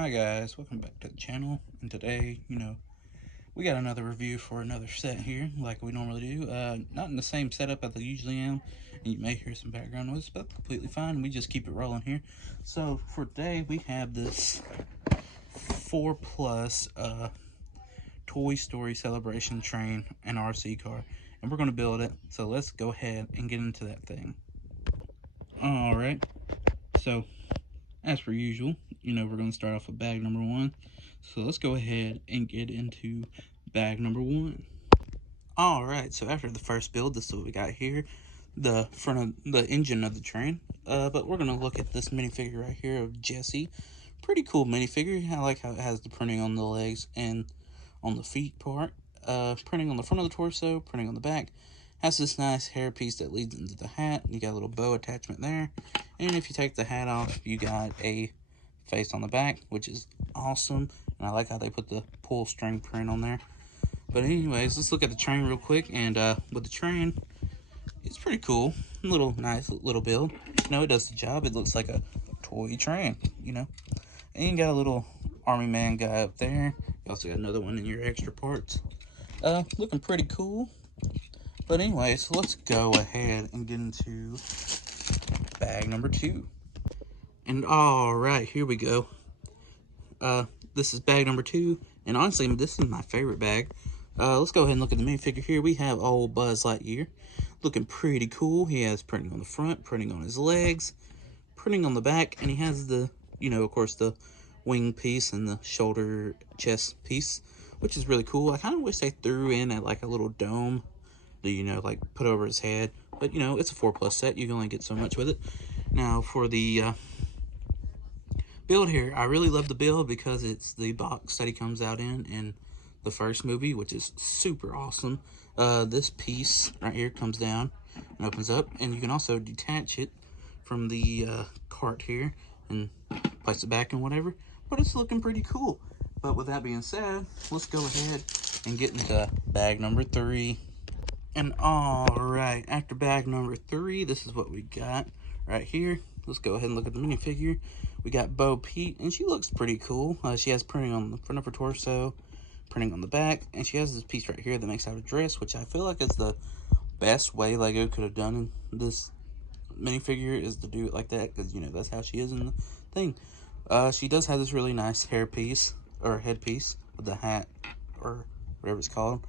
Hi guys, welcome back to the channel, and today, we got another review for another set here, like we normally do. Not in the same setup as I usually am, and you may hear some background noise, but completely fine. We just keep it rolling here. So, for today, we have this 4 Plus Toy Story Celebration train and RC car, and we're going to build it, so let's go ahead and get into that thing. Alright, so as per usual, we're going to start off with bag number 1. So let's go ahead and get into bag number 1. Alright, so after the first build, this is what we got here. The front of the engine of the train. But we're going to look at this minifigure right here of Jessie. Pretty cool minifigure. I like how it has the printing on the legs and on the feet part. Printing on the front of the torso, printing on the back. Has this nice hair piece that leads into the hat. You got a little bow attachment there. And if you take the hat off, you got a face on the back, which is awesome. And I like how they put the pull string print on there. But anyways, let's look at the train real quick. And with the train, it's pretty cool. Nice little build. It does the job. It looks like a toy train, And you got a little army man guy up there. You also got another one in your extra parts. Looking pretty cool. But anyways, let's go ahead and get into bag number 2. And alright, here we go. This is bag number 2, and honestly, this is my favorite bag. Let's go ahead and look at the minifigure here. We have old Buzz Lightyear, looking pretty cool. He has printing on the front, printing on his legs, printing on the back, and he has the, of course, the wing piece and the shoulder chest piece, which is really cool. I kind of wish they threw in at like a little dome to, like put over his head, but it's a 4 Plus set. You can only get so much with it. Now for the build here, I really love the build because it's the box that he comes out in the first movie, which is super awesome. This piece right here comes down and opens up, and you can also detach it from the cart here and place it back and whatever, but it's looking pretty cool. But with that being said, let's go ahead and get into bag number 3. And alright, after bag number 3, this is what we got right here. Let's go ahead and look at the minifigure. We got Bo Peep, and she looks pretty cool. She has printing on the front of her torso, printing on the back, and she has this piece right here that makes out a dress, which I feel like is the best way Lego could have done this minifigure, is to do it like that, because, that's how she is in the thing. She does have this really nice hair piece, or headpiece, with the hat, or whatever it's called.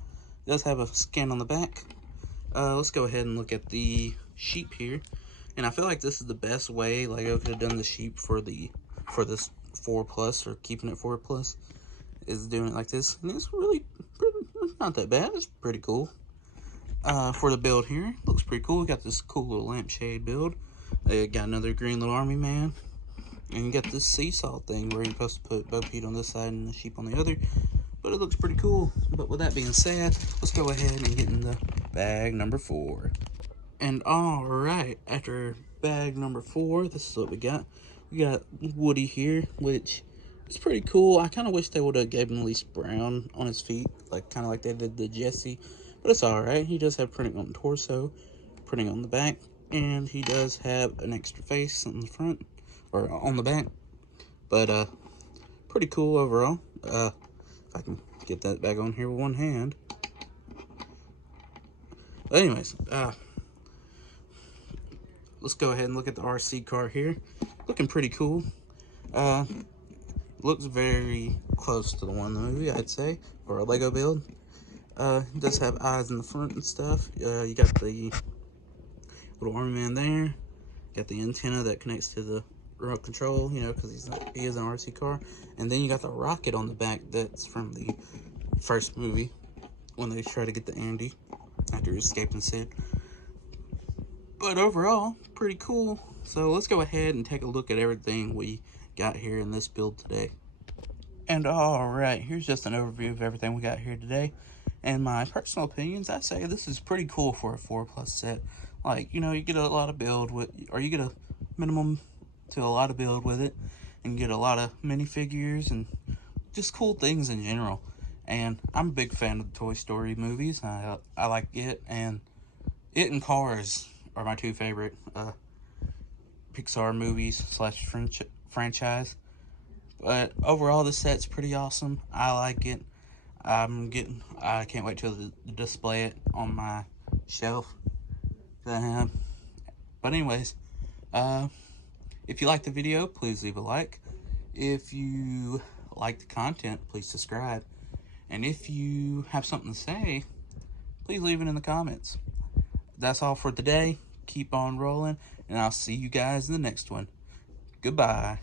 It does have a skin on the back. Let's go ahead and look at the sheep here. And I feel like this is the best way Lego could have done the sheep for this 4 Plus, or keeping it 4 Plus, is doing it like this. And it's really not that bad. It's pretty cool. For the build here, looks pretty cool. We got this cool little lampshade build. Got another green little army man. And you got this seesaw thing where you're supposed to put Bo Peep on this side and the sheep on the other. But it looks pretty cool. But with that being said, let's go ahead and get in the bag number 4. And alright, after bag number 4, this is what we got. We got Woody here, which is pretty cool. I kind of wish they would have gave him at least brown on his feet, kind of like they did the Jessie. But it's alright. He does have printing on the torso, printing on the back, and he does have an extra face on the front, or on the back. But, pretty cool overall. If I can get that back on here with one hand. But anyways, let's go ahead and look at the RC car here. Looking pretty cool. Looks very close to the one in the movie, I'd say, or a Lego build. It does have eyes in the front and stuff. You got the little army man there. Got the antenna that connects to the remote control, because he is an RC car. And then you got the rocket on the back that's from the first movie, when they try to get the Andy after escaping Sid. But overall, pretty cool. So let's go ahead and take a look at everything we got here in this build today. And alright, here's just an overview of everything we got here today. And my personal opinions, I say this is pretty cool for a 4 Plus set. You get a lot of build with, or you get a minimum to a lot of build with it, and get a lot of minifigures and just cool things in general. And I'm a big fan of the Toy Story movies. I like it, and it and Cars are my 2 favorite Pixar movies / franchise. But overall, this set's pretty awesome. I like it. I can't wait to display it on my shelf. But anyways, if you like the video, please leave a like. If you like the content, please subscribe. And if you have something to say, please leave it in the comments. That's all for today. Keep on rolling, and I'll see you guys in the next one. Goodbye.